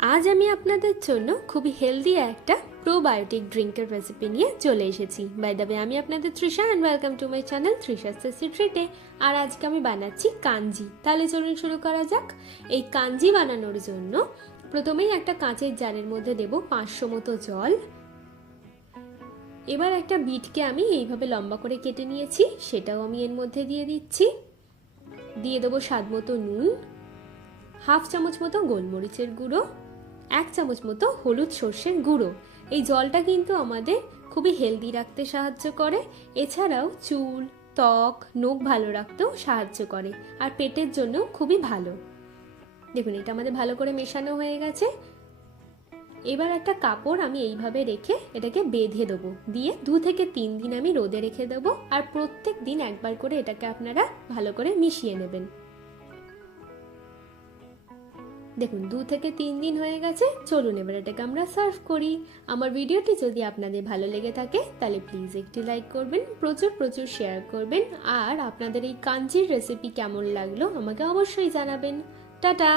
আজ আমি আপনাদের জন্য খুবই হেলদি একটা প্রোবায়োটিক ড্রিঙ্কের রেসিপি নিয়ে চলে এসেছি। বাই দ্য ওয়ে, আমি আপনাদের Trisha and welcome to my channel Trisha tasty ট্রিটে। আর আজকে আমি বানাচ্ছি কাঞ্জি। তাহলে চলুন শুরু করা যাক। এই কাঞ্জি বানানোর জন্য প্রথমেই একটা কাঁচের জারের মধ্যে দেব 500 মতো জল। এবার একটা বিটকে আমি এইভাবে লম্বা করে কেটে নিয়েছি, সেটাও আমি এর মধ্যে দিয়ে দিচ্ছি। দিয়ে দেবো স্বাদ মতো নুন, হাফ চামচ মতো গোলমরিচের গুঁড়ো, 1 চামচ মতো হলুদ সর্ষের গুঁড়ো। এই জলটা কিন্তু আমাদের খুবই হেলদি রাখতে সাহায্য করে, এছাড়াও চুল, ত্বক, নখ ভালো রাখতেও সাহায্য করে, আর পেটের জন্য খুবই ভালো। দেখুন, এটা আমাদের ভালো করে মেশানো হয়ে গেছে। এবার একটা কাপড় আমি এইভাবে রেখে এটাকে বেঁধে দেবো, দিয়ে 2 থেকে 3 দিন আমি রোদে রেখে দেবো। আর প্রত্যেক দিন একবার করে এটাকে আপনারা ভালো করে মিশিয়ে নেবেন। দেখুন, 2 থেকে 3 দিন হয়ে গেছে। চলুন এবার এটাকে আমরা সার্ভ করি। আমার ভিডিওটি যদি আপনাদের ভালো লেগে থাকে তাহলে প্লিজ একটি লাইক করবেন, প্রচুর প্রচুর শেয়ার করবেন, আর আপনাদের এই কাঞ্জির রেসিপি কেমন লাগলো আমাকে অবশ্যই জানাবেন। টাটা।